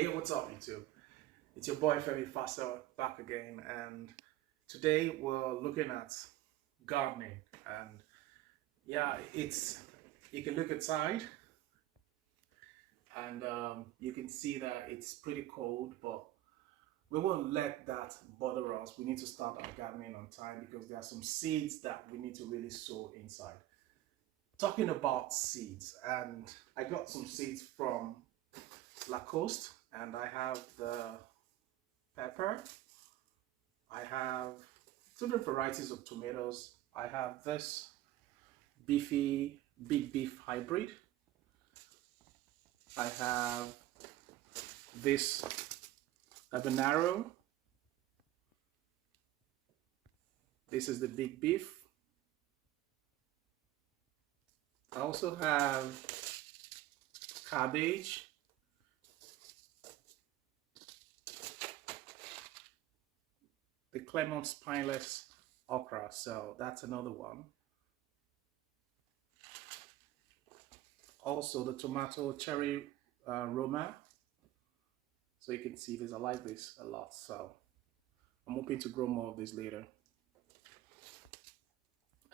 Hey, what's up, YouTube? It's your boy Femi Fasa back again, and today we're looking at gardening. And yeah, it's you can look outside, and you can see that it's pretty cold, but we won't let that bother us. We need to start our gardening on time because there are some seeds that we need to really sow inside. Talking about seeds, and I got some seeds from Lacoste, and I have the pepper. I have two different varieties of tomatoes. I have this beefy big beef hybrid. I have this habanero. This is the big beef. I also have cabbage. The Clermont spineless okra, so that's another one. Also the tomato cherry Roma. So you can see this, I like this a lot, so I'm hoping to grow more of this later.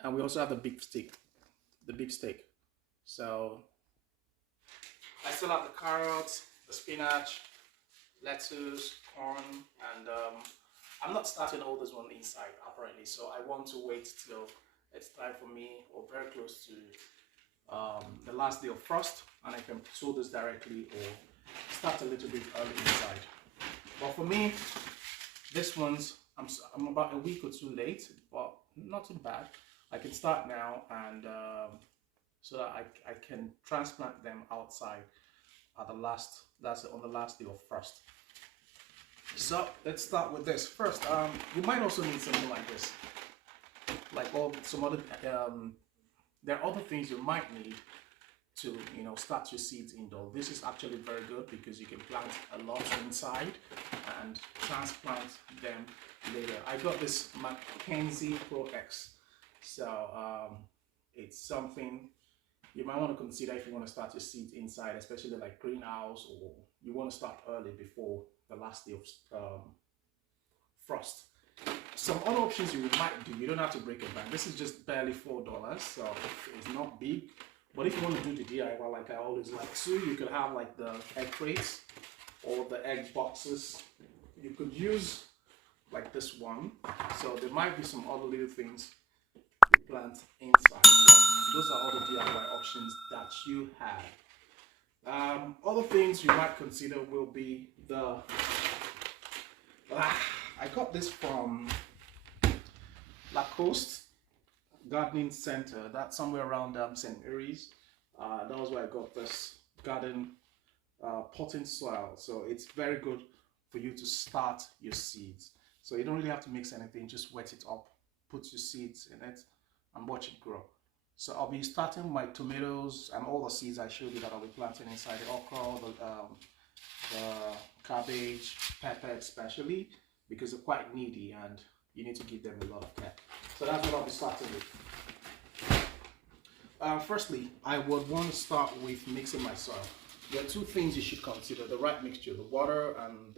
And we also have the beef steak, So I still have the carrots, the spinach, lettuce, corn, and I'm not starting all this one inside apparently, so I want to wait till it's time for me, or very close to the last day of frost, and I can sow this directly or start a little bit early inside. But for me, this one's I'm about a week or two late, but not too bad. I can start now, and so that I can transplant them outside at that's on the last day of frost. So let's start with this first. You might also need something like this, like some other. There are other things you might need to start your seeds indoor. This is actually very good because you can plant a lot inside and transplant them later. I got this Mackenzie Pro X, so it's something you might want to consider if you want to start your seeds inside, especially like greenhouse, or you want to start early before the last day of frost. Some other options you might do, you don't have to break a bank. This is just barely $4, so it's not big. But if you want to do the DIY like I always like to, you could have like the egg crates or the egg boxes. You could use like this one. So there might be some other little things you plant inside. So those are all the DIY options that you have. Other things you might consider will be the I got this from Lacoste Gardening Center. That's somewhere around St. Mary's. That was where I got this garden potting soil. So it's very good for you to start your seeds. So you don't really have to mix anything, just wet it up, put your seeds in it, and watch it grow. So I'll be starting my tomatoes and all the seeds I showed you that I'll be planting inside the okra, the cabbage, pepper especially, because they're quite needy and you need to give them a lot of care. So that's what I'll be starting with. Firstly, I would want to start with mixing my soil. There are two things you should consider: the right mixture, the water, and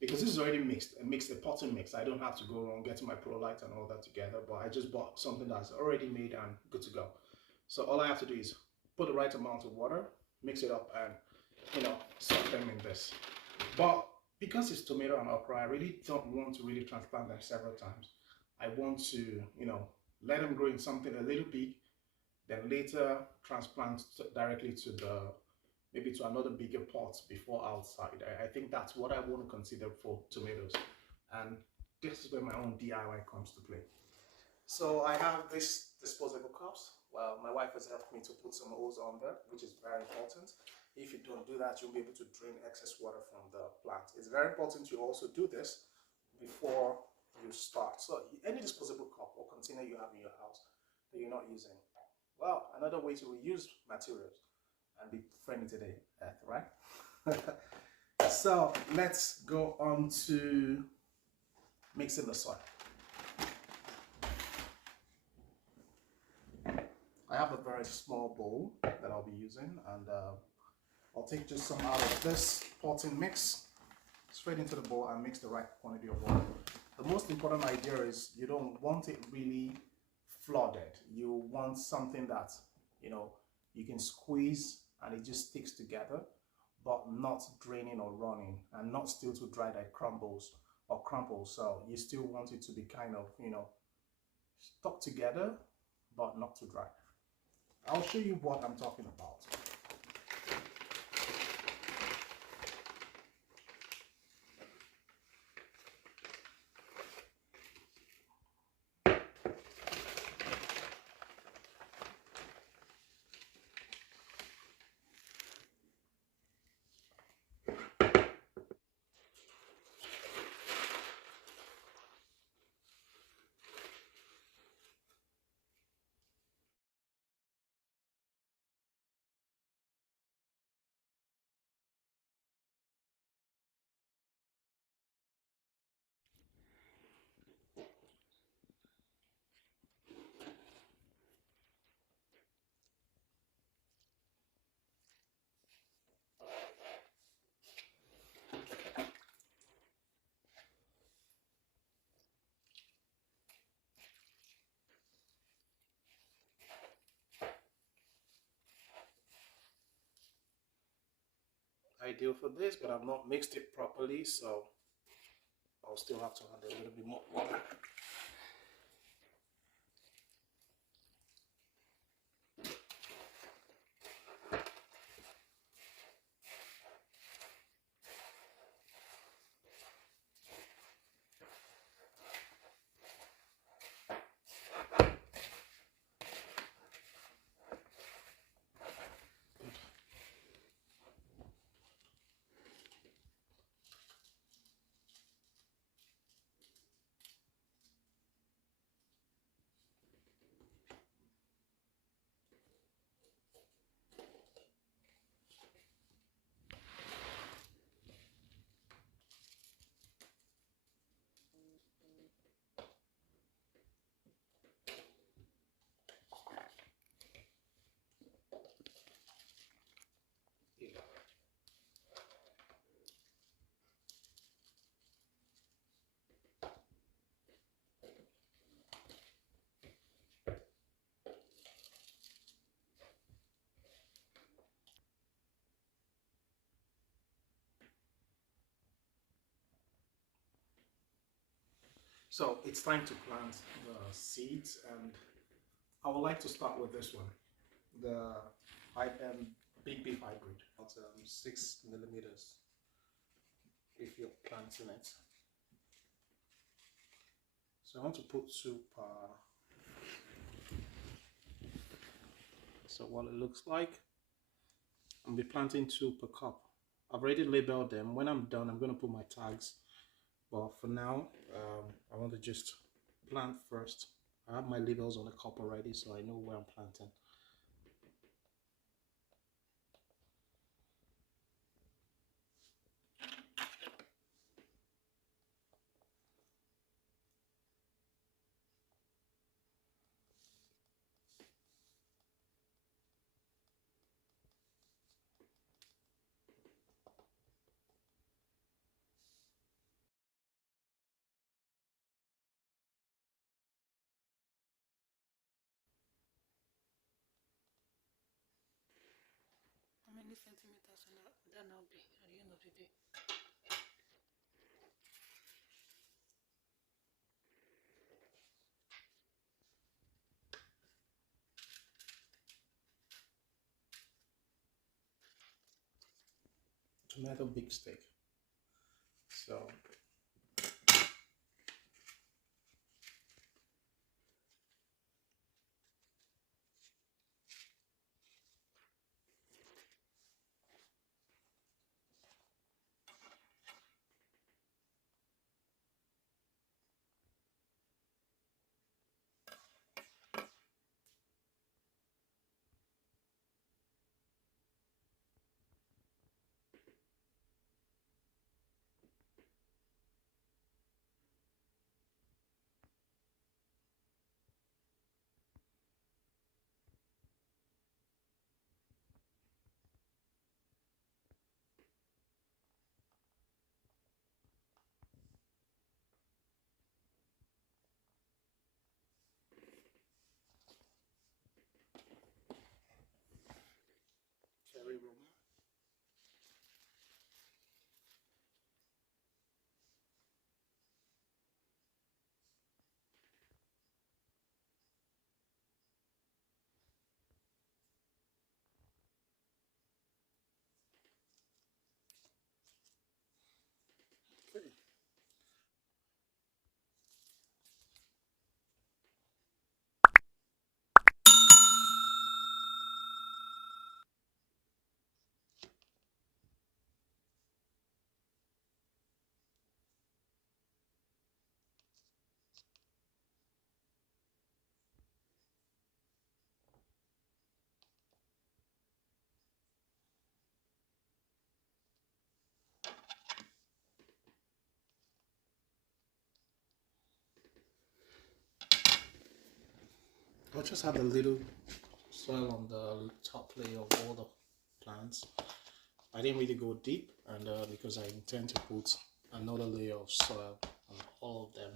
because this is already mixed, a potting mix. I don't have to go around getting my Prolite and all that together, but I just bought something that's already made and good to go. So all I have to do is put the right amount of water, mix it up, and soak them in this. But because it's tomato and okra, I really don't want to really transplant them several times. I want to, let them grow in something a little big, then later transplant directly to maybe to another bigger pot before outside. I think that's what I want to consider for tomatoes. And this is where my own DIY comes to play. So I have this disposable cups. Well, my wife has helped me to put some hose on there, which is very important. If you don't do that, you'll be able to drain excess water from the plant. It's very important you also do this before you start. So any disposable cup or container you have in your house that you're not using, well, another way to reuse materials and be friendly to the earth, right? So let's go on to mixing the soil. I have a very small bowl that I'll be using, and I'll take just some out of this potting mix straight into the bowl and mix the right quantity of water. The most important idea is you don't want it really flooded. You want something that, you know, you can squeeze and it just sticks together, but not draining or running, and not still too dry that it crumbles or crumples. So you still want it to be kind of, you know, stuck together, but not too dry. I'll show you what I'm talking about. Ideal for this, but I've not mixed it properly, so I'll still have to add a little bit more water. So it's time to plant the seeds, and I would like to start with this one, the Big Beef Hybrid. About 6 millimeters if you're planting it. So I want to put 2 per. So what it looks like, I'll be planting 2 per cup. I've already labeled them. When I'm done, I'm going to put my tags. But for now, I want to just plant first. I have my labels on the cup already, so I know where I'm planting. How many centimeters will that now be at the end of the day? Tomato big steak. So cherry Roma. Okay. I'll just add a little soil on the top layer of all the plants. I didn't really go deep, and because I intend to put another layer of soil on all of them.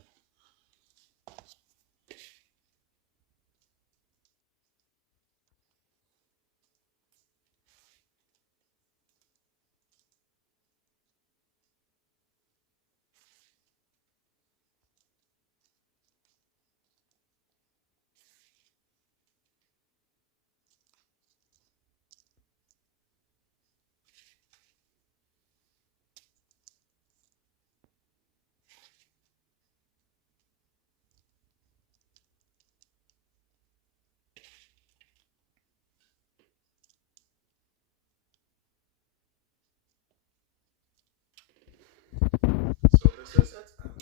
So this is it, and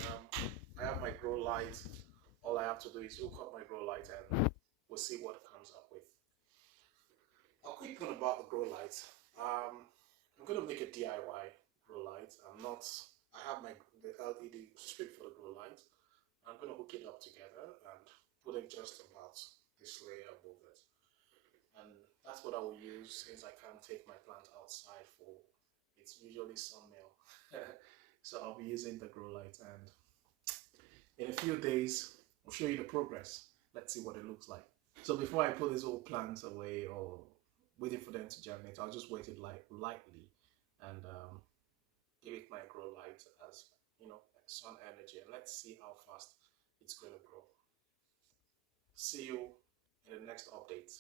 I have my grow light. All I have to do is hook up my grow light, and we'll see what it comes up with. A quick one about the grow light. I'm going to make a DIY grow light. I have the LED strip for the grow light. I'm going to hook it up together and put it just about this layer above it. And that's what I will use since I can't take my plant outside for it's usually sunmeal. So I'll be using the grow light, and in a few days I'll show you the progress. Let's see what it looks like. So before I put these old plants away or waiting for them to germinate, I'll just wait it lightly and give it my grow light as sun energy, and let's see how fast it's going to grow. See you in the next update.